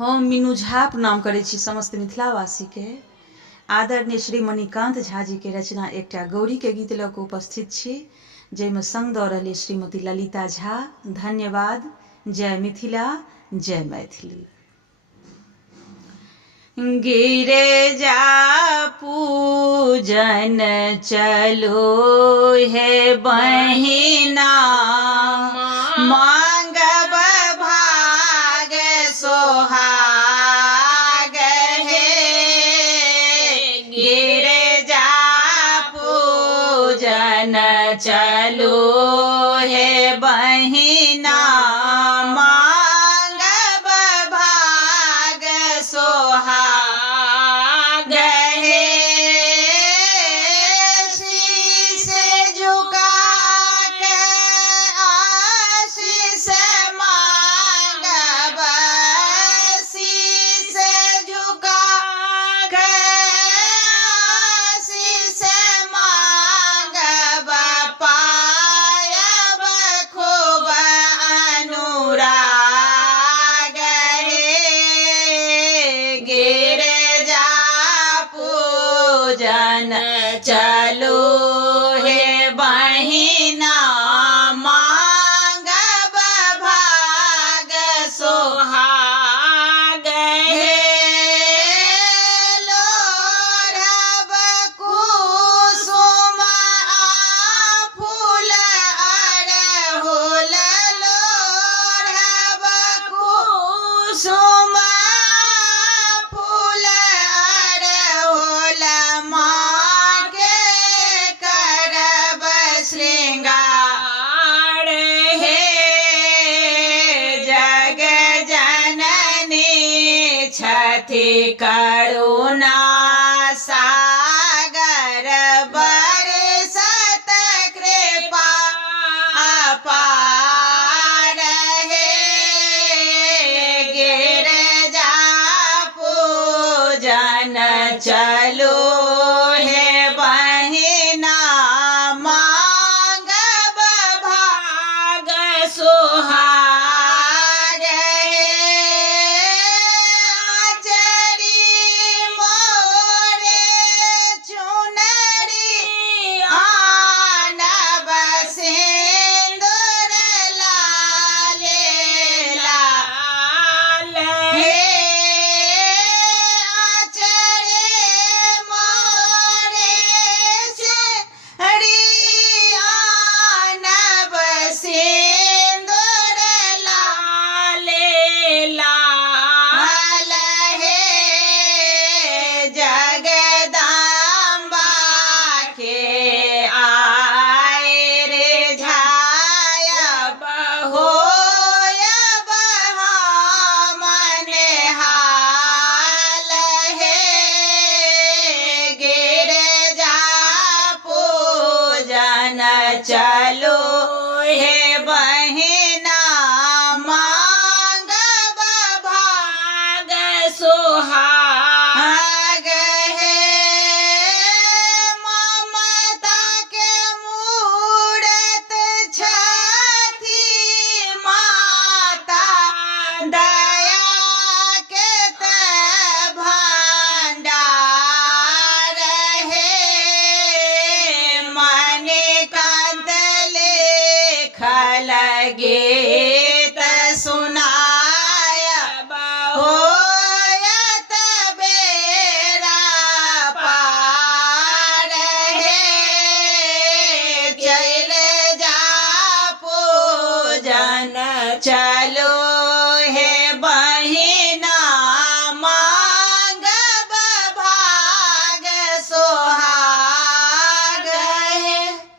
हम मीनू झा प्रणाम करै छी समस्त मिथिलावासी के। आदरणीय श्री मणिकांत झा जी के रचना एकटा गौरी के गीत लऽ कऽ उपस्थित छी, जाहिमे संग दऽ रहल श्रीमती ललिता झा। धन्यवाद। जय मिथिला, जय मैथिली। गिरिजा पूजन चलो हे बहिना, मांगब भाग सोहाग हे। गिरिजा पूजन चलो हे बहिना, मांगब भाग सोहाग हे। शीश झुका के आशीष मांगब, शीश झुका के आशीष मांगब, पायब खूब अनुराग हे। गिरिजा पूजन चलो हे बहिना, मांगब भाग सोहाग हे। लोढ़ब कुसुम आ फूल अड़हुल, लोढ़ब कुसुम आ फूल अड़हुल, माँ के करब श्रृंगार हे। जग जननी छथि करुणा सागर, बरसत कृपा अपार हे। गिरिजा पूजन चलो हे बहिना, मांगब भाग सोहाग हे। आचरी मोरे चुनरी आनब, सिंदूर लाले लाल हे। आचरी मोरे चुनरी आनब, सिंदूर लाले लाल हे। जगदम्बा के आए रे झायब, होयब हमन हाल हे। गिरिजा पूजन चलो हे बहिना, मांगब भाग सोहाग हे। ममता के मूरत छथि माता, दया के त भंडार हे। मणिकांत लिखल गीत सुनायब, होयत बेरा पार हे। चल जा पूजन चल